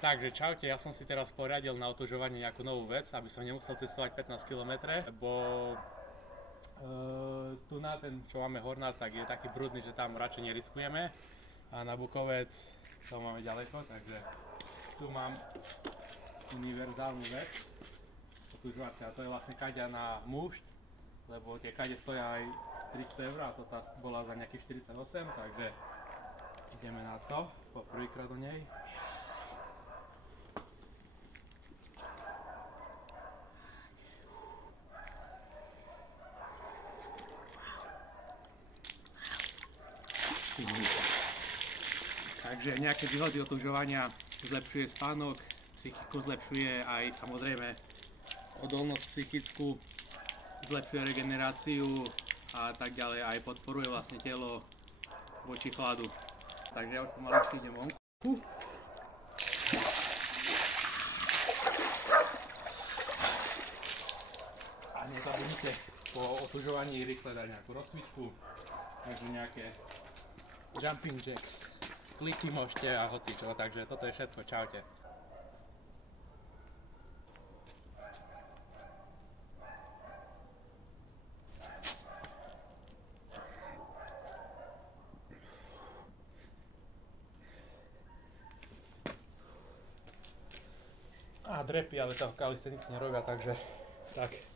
Takže čaute, ja som si teraz poriadil na otužovanie nejakú novú vec, aby som nemusel cestovať 15 km, lebo tu na ten, čo máme Hornát, tak je taký brudný, že tam radšej neriskujeme. A na Bukovec to máme ďaleko, takže tu mám univerzálnu vec, otužovacia, a to je vlastne kaďa na mušt, lebo tie kade stoja aj 300 eur a to tá bola za nejakých 48, takže ideme na to, po prvýkrát do nej. Takže nejaké výhody otužovania: zlepšuje spánok, psychiku zlepšuje, aj samozrejme odolnosť psychickú, zlepšuje regeneráciu a tak ďalej, aj podporuje vlastne telo voči chladu. Takže ja už pomaličky idem vonku. A nezabudnite po otužovaní rýchle dať nejakú rozcvičku, takže nejaké jumping jacks, kliky môžete a hocičo, takže toto je všetko, čaute. A drepy, ale toho kalistenici nerobia, takže tak.